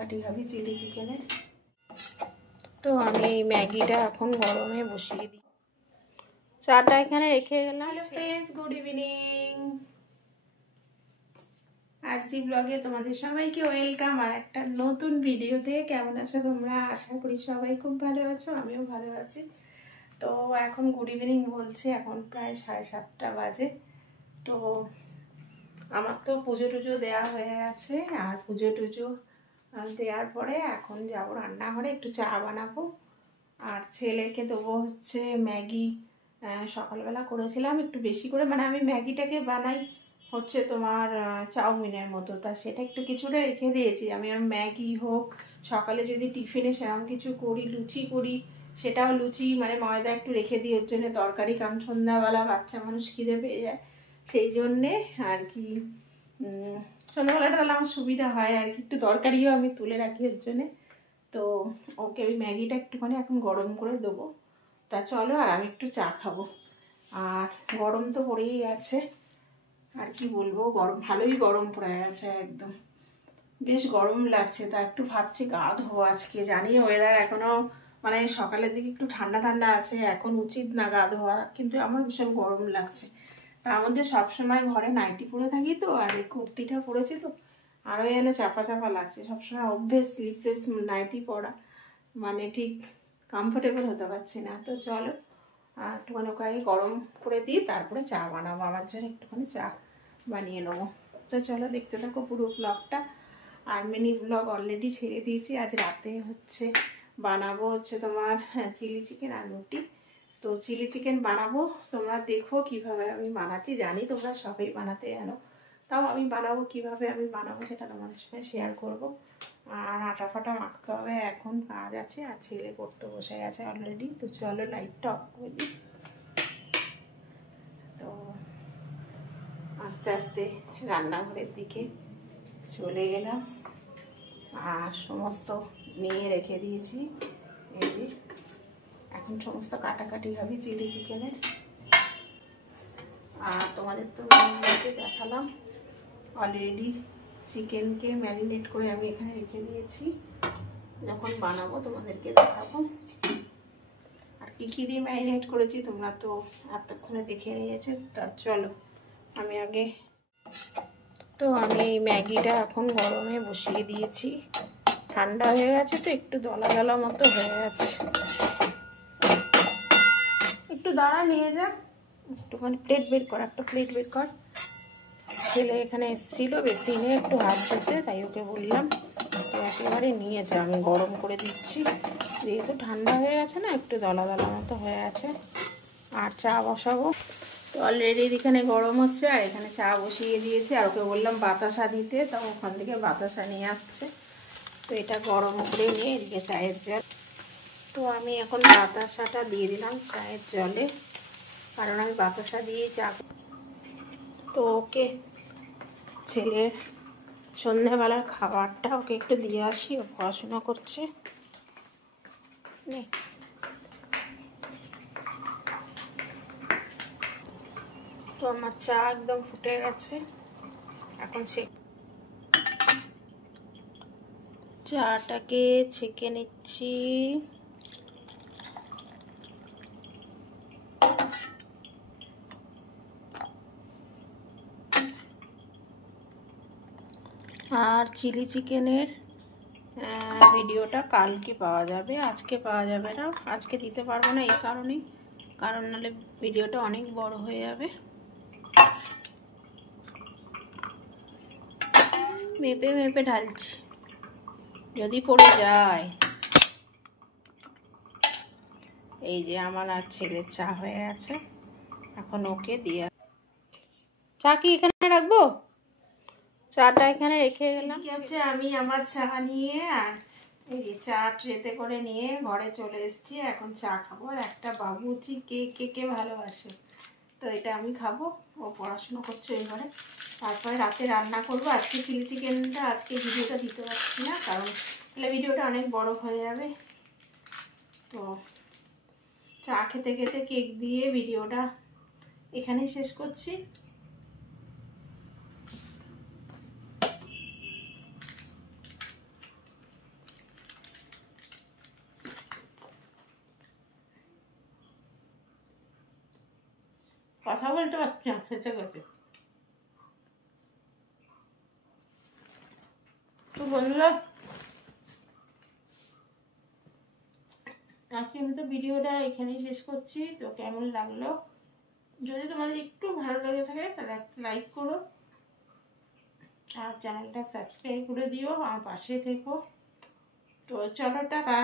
কাটাকাটি হবে চিলি চিকেনের। তো আমি এই ম্যাগিটা এখন গরমে বসিয়ে দিই, চাটা এখানে রেখে গেলাম। Hello friends, good evening. RG ব্লগে তোমাদের সবাইকে ওয়েলকাম আর একটা নতুন ভিডিওতে। কেমন আছো তোমরা? আশা করি সবাই খুব ভালো আছো, আমিও ভালো আছি। তো এখন গুড ইভিনিং বলছি, এখন প্রায় 7:30 বাজে। তো আমার তো পুজো টুজো দেওয়া হয়ে আছে, আর পুজো টুজো দেওয়ার পরে এখন যাবো রান্নাঘরে, একটু চা বানাবো। আর ছেলেকে দেবো হচ্ছে ম্যাগি। সকালবেলা করেছিলাম একটু বেশি করে, মানে আমি ম্যাগিটাকে বানাই হচ্ছে তোমার চাউমিনের মতো, তা সেটা একটু কিছুটা রেখে দিয়েছি। আমি আর ম্যাগি হোক, সকালে যদি টিফিনে সেরকম কিছু করি, লুচি করি, সেটাও লুচি মানে ময়দা একটু রেখে দিই ওর জন্য তরকারি, কারণ সন্ধ্যাবেলা বাচ্চা মানুষ খিদে পেয়ে যায়, সেই জন্যে আর কি সন্ধ্যাবেলাটা তাহলে আমার সুবিধা হয় আর কি, একটু তরকারিও আমি তুলে রাখি ওর জন্যে। তো ওকে ওই ম্যাগিটা একটুখানি এখন গরম করে দেবো। তা চলো, আর আমি একটু চা খাবো। আর গরম তো পড়েই আছে, আর কি বলবো, গরম ভালোই গরম পড়ে গেছে, একদম বেশ গরম লাগছে। তা একটু ভাবছি গা ধোবো আজকে। জানি ওয়েদার এখনো মানে সকালের দিকে একটু ঠান্ডা ঠান্ডা আছে, এখন উচিত না গা ধোয়া, কিন্তু আমার ভীষণ গরম লাগছে। তার মধ্যে সবসময় ঘরে নাইটি পরে থাকি তো, আর এই কুর্তিটা পরেছি তো আরও যেন চাপা চাপা লাগছে। সবসময় অভ্যেস স্লিপলেস নাইটি পরা, মানে ঠিক কমফোর্টেবল হতে পারছি না। তো চলো একটুখানি ওকে গরম করে দিই, তারপরে চা বানাবো, আমার জন্য একটুখানি চা বানিয়ে নেবো। তো চলো দেখতে থাকো পুরো ব্লগটা। আর মিনি ব্লগ অলরেডি ছেড়ে দিয়েছি। আজ রাতে হচ্ছে বানাবো হচ্ছে তোমার চিলি চিকেন আর রুটি। তো চিলি চিকেন বানাবো, তোমরা দেখো কিভাবে আমি বানাচ্ছি। জানি তোমরা সবাই বানাতে জানো, তাও আমি বানাবো কিভাবে আমি বানাবো সেটা তোমাদের সঙ্গে শেয়ার করব। আর আটা ফাটা মাখতে হবে, এখন কাজ আছে, আর ছেলে পড়তে বসে গেছে অলরেডি। তো চলো লাইটটা অফ করে দিই। তো আস্তে আস্তে রান্নাঘরের দিকে চলে গেলাম, আর সমস্ত নিয়ে রেখে দিয়েছি। এই যে এখন সমস্ত কাটাকাটি হবে চিলি চিকেনের। আর তোমাদের তো দেখালাম অলরেডি, চিকেনকে ম্যারিনেট করে আমি এখানে রেখে দিয়েছি, যখন বানাবো তোমাদেরকে দেখাবো। আর কি কি দিয়ে ম্যারিনেট করেছি তোমরা তো এতক্ষণে দেখে নিয়েছো। তা চলো আমি আগে, তো আমি ম্যাগিটা এখন গরমে বসিয়ে দিয়েছি, ঠান্ডা হয়ে গেছে তো একটু দলা দলা মতো হয়ে গেছে। একটু দাঁড়া, নিয়ে যা একটুখানি প্লেট বের কর, একটা প্লেট বের কর। ছেলে এখানে এসেছিলো বেসিনে একটু হাত ধুতে, তাই ওকে বললাম একেবারে নিয়ে যা, আমি গরম করে দিচ্ছি। যেহেতু ঠান্ডা হয়ে গেছে না, একটু দলা দলা মতো হয়ে গেছে। আর চা বসাবো, তো অলরেডি এখানে গরম হচ্ছে, আর এখানে চা বসিয়ে দিয়েছি। আর ওকে বললাম বাতাসা দিতে, তো ওখান থেকে বাতাসা নিয়ে আসছে। তো এটা গরম করে নিয়ে এদিকে চায়ের জল, তো আমি এখন বাতাসাটা দিয়ে দিলাম চায়ের জলে, কারণ আমি বাতাসা দিয়ে চা। তো ওকে ছেলের সন্ধ্যাবেলার খাবারটা ওকে একটু দিয়ে আসি, ও পড়াশোনা করছে। তো আমার চা একদম ফুটে গেছে, এখন চাটাকে ছেঁকে নিচ্ছি। আর চিলি চিকেনের ভিডিওটা কালকে পাওয়া যাবে, আজকে পাওয়া যাবে না। আজকে দিতে পারবো না এই কারণেই, কারণ নাহলে ভিডিওটা অনেক বড় হয়ে যাবে। মেপে মেপে ঢালছি, যদি পড়ে যায়। এই যে আমার আর ছেলের চা হয়ে গেছে, এখন ওকে দিয়ে। চা কি এখানে রাখবো? চাটা এখানে রেখে গেলাম। হচ্ছে আমি আমার চা নিয়ে, আর এই যে চা ট্রেতে করে নিয়ে ঘরে চলে এসেছি। এখন চা খাবো, আর একটা বাবুচি কে ভালোবাসে, তো এটা আমি খাবো। ও পড়াশুনো করছে এই ঘরে। তারপরে রাতে রান্না করবো। আজকে চিলি চিকেনটা আজকে ভিডিওটা দিতে পারছি না, কারণ তাহলে ভিডিওটা অনেক বড় হয়ে যাবে। তো চা খেতে খেতে কেক দিয়ে ভিডিওটা এখানেই শেষ করছি। কথা বলতে পারছি না, খেতে খেতে। তো বন্ধুরা, আজকে আমি তো ভিডিওটা এখানেই শেষ করছি। তো কেমন লাগলো, যদি তোমাদের একটু ভালো লেগে থাকে তাহলে একটা লাইক করো, আর চ্যানেলটা সাবস্ক্রাইব করে দিও, আর পাশে থেকো। তো চলো, টাটা।